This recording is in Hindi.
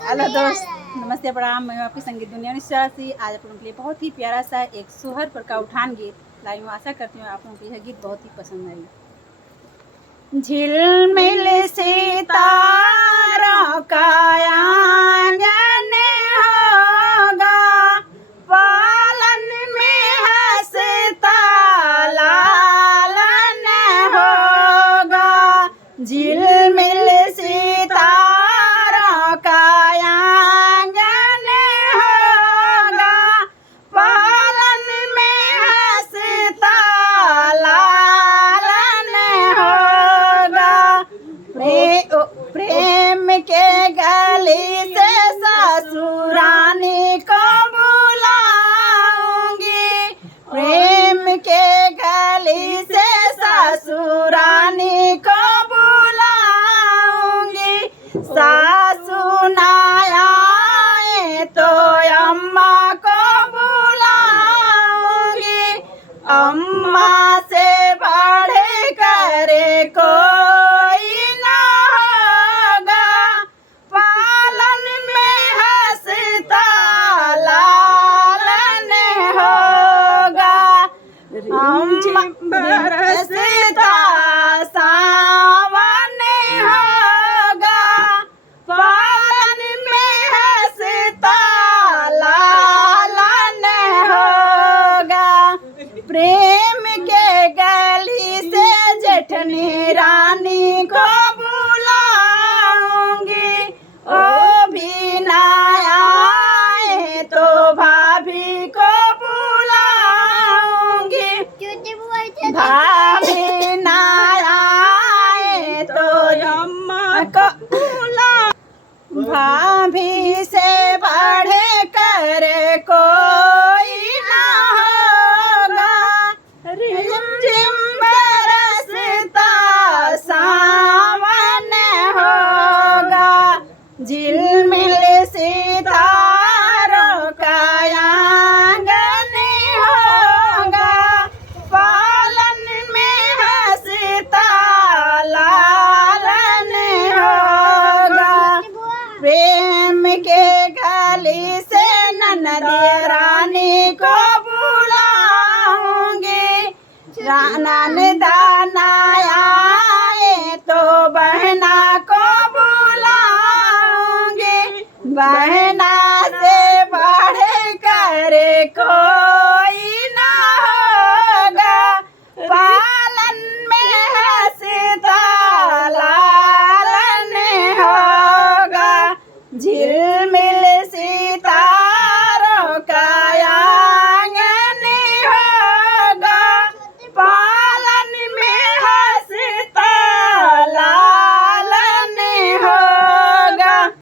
हेलो दोस्त, नमस्ते प्रणाम। मैं आपकी संगीत दुनिया निश्चय से आज आप लोगों के लिए बहुत ही प्यारा सा एक सोहर पर का उठान गीत लाई हूँ। आशा करती हूँ आप लोगों को यह गीत बहुत ही पसंद आएगी। झिलमिल सितारों का आंगन होगा, पालन में हंसता लालन होगा। झिलमिल सितारों का आंगन होगा, पालन में हंसता लालन होगा। प्रेम के गली से ससुरानी को बुलाऊंगी, प्रेम के गली से ससुरानी को बुलाऊंगी। सासू ना आए तो अम्मा को बुलाऊंगी, अम्मा से बढ़ कर कोई ना होगा, पालन में हंसता लालन होगा। अम्मा बरसता सावन होगा, पालन में हंसता लालन होगा। प्रेम के गली से जेठनी रानी को बुलाऊंगी, ओ भी ना आए तो भाभी को बुलाऊंगी, भाभी ना आए तो अम्मा को भाभी से बढ़ कर कोई ना होगा। रिमझिम बरसता सावन होगा, झिलमिल सितारों का आंगन होगा, पालन में हंसता लालन होगा। प्रेम के गली से ननदी रानी को बुलाऊंगी, ननदाना आए तो बहना को बुलाऊंगी, बहना से बढ़ कर को